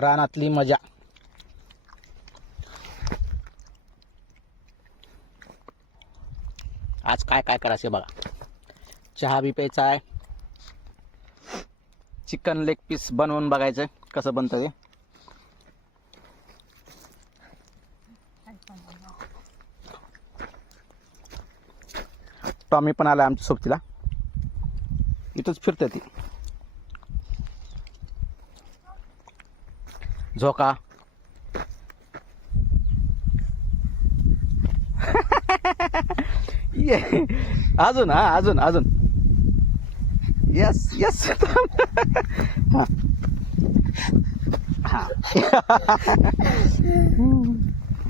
रानातली मजा. आज काय काय करायचं बघा. चहा बी प्यायचा आहे. चिकन लेग पीस बनवून बघायचं कसं बनतं ते. टॉमी पण आला आमच्या सोबतीला. इथंच फिरते ती. झोका. अजून हा अजून अजून. Yes yes. हा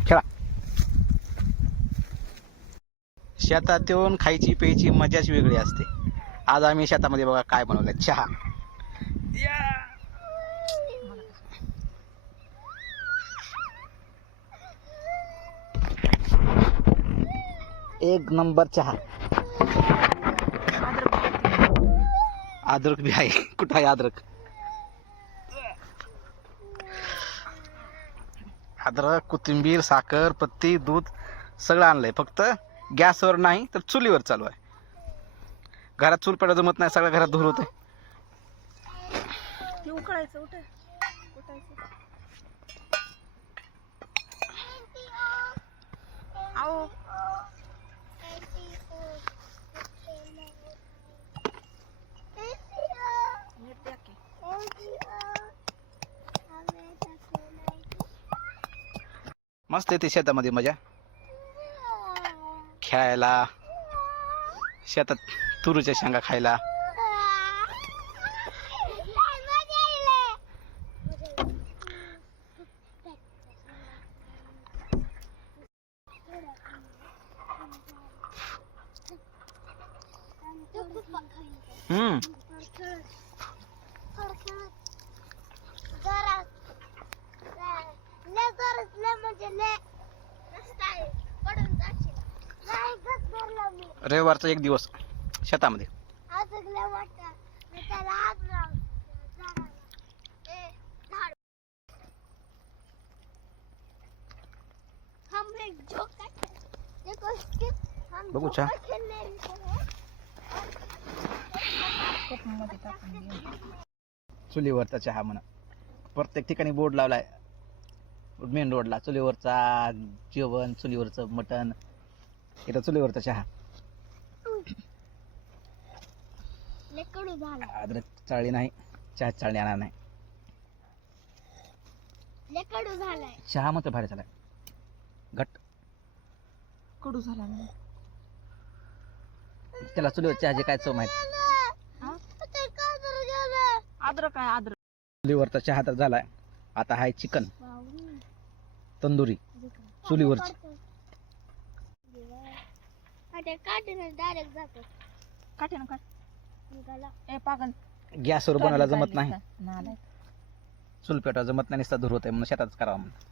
खेळा. शेतात येऊन खायची प्यायची मजाच वेगळी असते. आज आम्ही शेतामध्ये बघा काय बनवलंय. चहा. एक नंबर चहा. अद्रक भी आहे. कुठं आहे अद्रक? अद्रक, कोथिंबीर, साखर, पत्ती, दूध सगळं आणलंय. फक्त गॅसवर नाही तर चुलीवर चालू आहे. घरात चूल पेटा जमत नाही. सगळ्या घरात धूर होते. उकळायचं. मस्त येते शेतामध्ये मजा. खेळायला, शेतात तुरीच्या शेंगा खायला. रविवारचा एक दिवस शेतामध्ये. बघू चहा. चुलीवरचा चहा म्हणा. प्रत्येक ठिकाणी बोर्ड लावलाय. मेन रोडला चुलीवरचा जेवण, चुलीवरचं मटण. इथं चुलीवरचा चहा. अद्रक चाळली नाही. चहा चाळणी आणणार नाही. चहा मात्र भारी झालाय. घट कडू झाला. त्याला चुलीवर चहाची काय चव माहिती. अद्रक आहे. अद्रक. चुलीवरचा चहा तर झालाय. आता हाय चिकन तंदुरी चुलीवरची. गॅसवर बनवायला जमत नाही. चूल पेटवा जमत नाही. नुसता धूर होतंय म्हणून शेतातच करावं म्हणून.